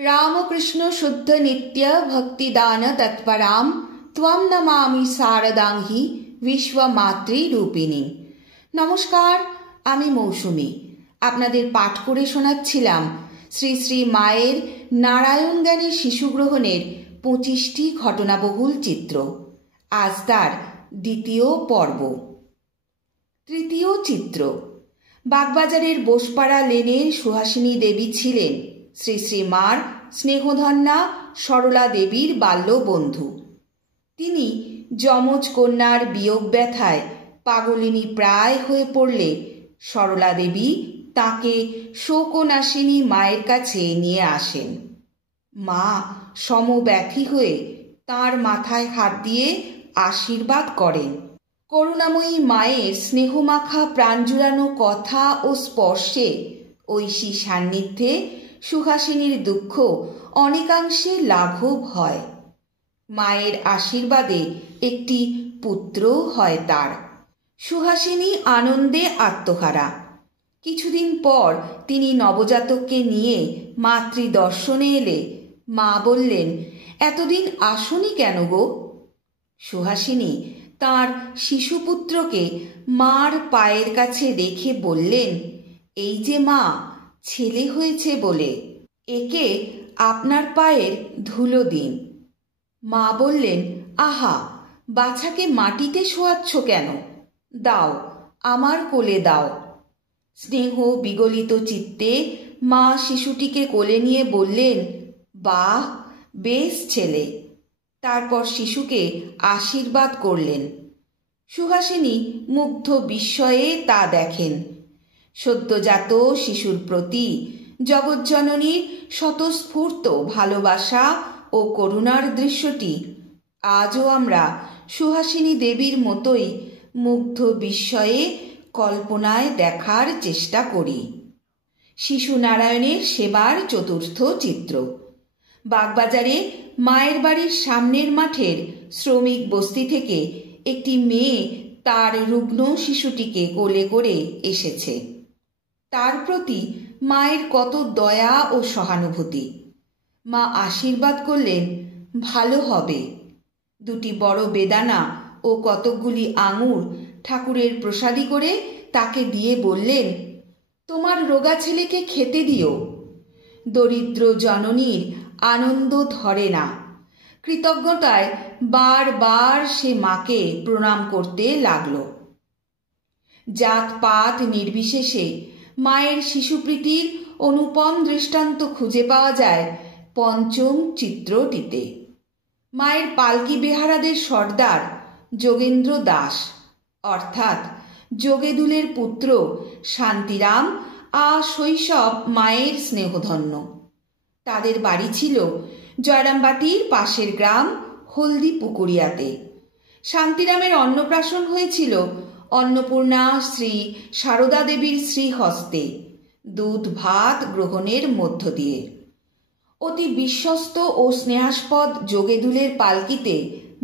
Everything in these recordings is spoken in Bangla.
रामकृष्ण शुद्ध नित्य भक्तिदान तत्पराम त्वं नमामि शारदांहि विश्वमातृरूपिणी। নমস্কার, আমি মৌসুমী। আপনাদের পাঠ করে শোনাচ্ছিলাম শ্রী শ্রী মায়ের নারায়ণ জ্ঞানের শিশু গ্রহণের 25টি ঘটনাবহুল চিত্র। আজ তার দ্বিতীয় পর্ব। তৃতীয় চিত্র। বাগবাজারের বোসপাড়া লেনের সুহাসিনী দেবী ছিলেন শ্রী শ্রী মার স্নেহধন্যা সরলা দেবীর বাল্য বন্ধু। তিনি যমজ কন্যার বিয়োগ ব্যথায় পাগলিনী প্রায় হয়ে পড়লে সরলা দেবী তাকে শোকনাশিনী মায়ের কাছে নিয়ে আসেন। মা সমব্যথী হয়ে তাঁর মাথায় হাত দিয়ে আশীর্বাদ করেন। করুণাময়ী মায়ের স্নেহমাখা প্রাণ জুড়ানো কথা ও স্পর্শে ঐশী সান্নিধ্যে সুহাসিনীর দুঃখ অনেকাংশে লাঘব হয়। মায়ের আশীর্বাদে একটি পুত্রও হয় তার। সুহাসিনী আনন্দে আত্মহারা। কিছুদিন পর তিনি নবজাতককে নিয়ে মাতৃদর্শনে এলে মা বললেন, এতদিন আসনি কেন গো? সুহাসিনী তাঁর শিশুপুত্রকে মার পায়ের কাছে রেখে বললেন, এই যে মা, ছেলে হয়েছে বলে একে আপনার পায়ের ধুলো দিন। মা বললেন, আহা, বাছাকে মাটিতে শোয়াচ্ছ কেন? দাও, আমার কোলে দাও। স্নেহ বিগলিত চিত্তে মা শিশুটিকে কোলে নিয়ে বললেন, বাহ, বেশ ছেলে। তারপর শিশুকে আশীর্বাদ করলেন। সুহাসিনী মুগ্ধ বিস্ময়ে তা দেখেন। সদ্যজাত শিশুর প্রতি জগজ্জননীর স্বতঃস্ফূর্ত ভালোবাসা ও করুণার দৃশ্যটি আজও আমরা সুহাসিনী দেবীর মতোই মুগ্ধ বিস্ময়ে কল্পনায় দেখার চেষ্টা করি। শিশু নারায়ণের সেবার চতুর্থ চিত্র। বাগবাজারে মায়ের বাড়ির সামনের মাঠের শ্রমিক বস্তি থেকে একটি মেয়ে তার রুগ্ন শিশুটিকে কোলে করে এসেছে। তার প্রতি মায়ের কত দয়া ও সহানুভূতি। মা আশীর্বাদ করলেন, ভালো হবে। দুটি বড় বেদানা ও কতকগুলি আঙুর ঠাকুরের প্রসাদী করে তাকে দিয়ে বললেন, তোমার রোগা ছেলেকে খেতে দিও। দরিদ্র জননীর আনন্দ ধরে না। কৃতজ্ঞতায় বারবার সে মাকে প্রণাম করতে লাগল। জাতপাত নির্বিশেষে মায়ের শিশুপ্রীতির অনুপম দৃষ্টান্ত খুঁজে পাওয়া যায় পঞ্চম চিত্রটিতে। মায়ের পালকি বেহারাদের সর্দার যোগেন্দ্র দাস অর্থাৎ যোগেদুলের পুত্র শান্তিরাম শৈশব মায়ের স্নেহধন্য। তাদের বাড়ি ছিল জয়রামবাটির পাশের গ্রাম হলদিপুকুরিয়াতে। শান্তিরামের অন্নপ্রাশন হয়েছিল অন্নপূর্ণা শ্রী সারদা দেবীর শ্রীহস্তে দুধ ভাত গ্রহণের মধ্য দিয়ে। অতি বিশ্বস্ত ও স্নেহাস্পদ যোগেদুলের পালকিতে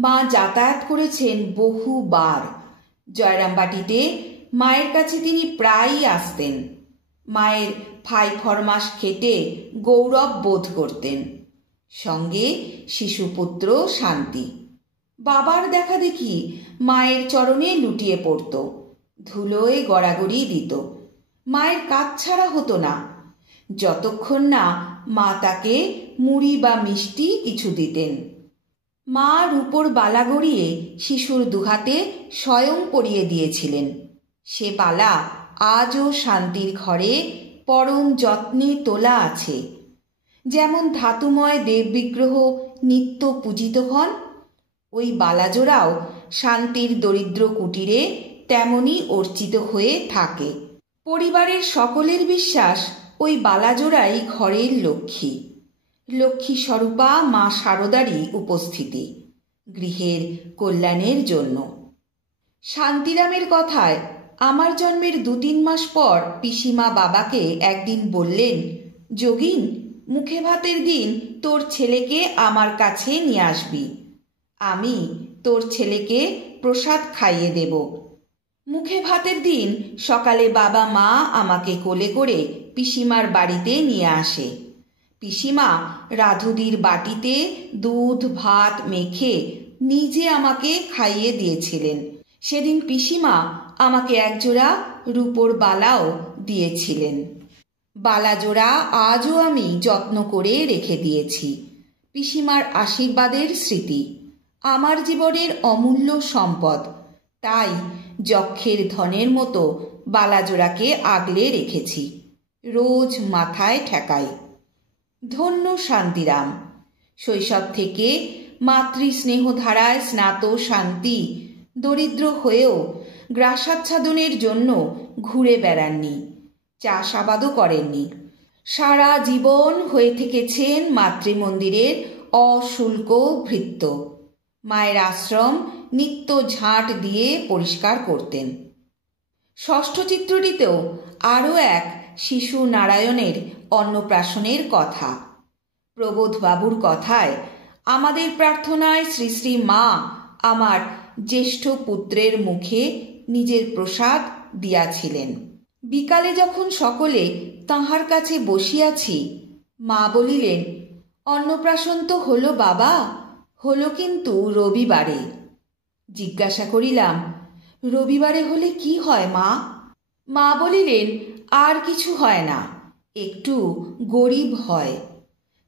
মা যাতায়াত করেছেন বহুবার। জয়রামবাটিতে মায়ের কাছে তিনি প্রায়ই আসতেন। মায়ের ফাই ফরমাস খেটে গৌরব বোধ করতেন। সঙ্গে শিশুপুত্র শান্তি। বাবার দেখা দেখি মায়ের চরণে লুটিয়ে পড়ত, ধুলোয় গড়াগড়ি দিত। মায়ের কাজ ছাড়া হতো না, যতক্ষণ না মা তাকে মুড়ি বা মিষ্টি কিছু দিতেন। মা রূপোর বালা গড়িয়ে শিশুর দুহাতে স্বয়ং পরিয়ে দিয়েছিলেন। সে বালা আজও শান্তির ঘরে পরম যত্নে তোলা আছে। যেমন ধাতুময় দেববিগ্রহ নিত্য পূজিত হন, ওই বালাজোড়াও শান্তির দরিদ্র কুটিরে তেমনই অর্চিত হয়ে থাকে। পরিবারের সকলের বিশ্বাস ওই বালাজোড়াই ঘরের লক্ষ্মী। লক্ষ্মী স্বরূপা মা শারদারই উপস্থিতি গৃহের কল্যাণের জন্য। শান্তিরামের কথায় আমার জন্মের 2-3 মাস পর পিসিমা বাবাকে একদিন বললেন, যোগিন, মুখে ভাতের দিন তোর ছেলেকে আমার কাছে নিয়ে আসবি। আমি তোর ছেলেকে প্রসাদ খাইয়ে দেব। মুখে ভাতের দিন সকালে বাবা মা আমাকে কোলে করে পিসিমার বাড়িতে নিয়ে আসে। পিসিমা রাধুদির বাটিতে দুধ ভাত মেখে নিজে আমাকে খাইয়ে দিয়েছিলেন। সেদিন পিসিমা আমাকে একজোড়া রূপোর বালাও দিয়েছিলেন। বালাজোড়া আজও আমি যত্ন করে রেখে দিয়েছি। পিসিমার আশীর্বাদের স্মৃতি আমার জীবনের অমূল্য সম্পদ, তাই যক্ষের ধনের মতো বালাজোড়াকে আগলে রেখেছি, রোজ মাথায় ঠেকাই। ধন্য শান্তিরাম। শৈশব থেকে মাতৃস্নেহধারায় স্নাত শান্তি দরিদ্র হয়েও গ্রাসাচ্ছাদনের জন্য ঘুরে বেড়াননি, চাষাবাদও করেননি। সারা জীবন হয়ে থেকেছেন মাতৃমন্দিরের অশুল্ক ভৃত্য। মায়ের আশ্রম নিত্য ঝাঁট দিয়ে পরিষ্কার করতেন। ষষ্ঠ চিত্রটিতেও আরও এক শিশু নারায়ণের অন্নপ্রাশনের কথা। প্রবোধবাবুর কথায়, আমাদের প্রার্থনায় শ্রী শ্রী মা আমার জ্যেষ্ঠ পুত্রের মুখে নিজের প্রসাদ দিয়াছিলেন। বিকালে যখন সকলে তাঁহার কাছে বসিয়াছি, মা বলিলেন, অন্নপ্রাশন তো হলো বাবা, হলো কিন্তু রবিবারে। জিজ্ঞাসা করিলাম, রবিবারে হলে কি হয় মা? মা বলিলেন, আর কিছু হয় না, একটু গরিব হয়।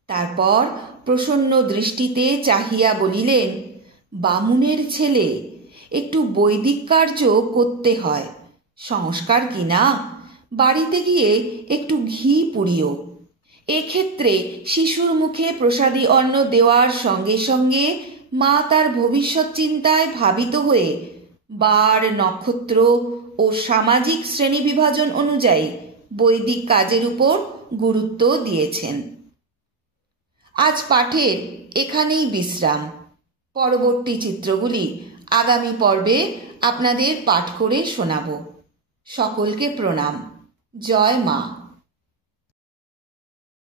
তারপর প্রসন্ন দৃষ্টিতে চাহিয়া বলিলেন, বামুনের ছেলে, একটু বৈদিক কার্য করতে হয়, সংস্কার কিনা, বাড়িতে গিয়ে একটু ঘি পুড়িও। এক্ষেত্রে শিশুর মুখে প্রসাদী অন্ন দেওয়ার সঙ্গে সঙ্গে মা তার ভবিষ্যৎ চিন্তায় ভাবিত হয়ে বার, নক্ষত্র ও সামাজিক শ্রেণী বিভাজন অনুযায়ী বৈদিক কাজের উপর গুরুত্ব দিয়েছেন। আজ পাঠের এখানেই বিশ্রাম। পরবর্তী চিত্রগুলি আগামী পর্বে আপনাদের পাঠ করে শোনাব। সকলকে প্রণাম। জয় মা।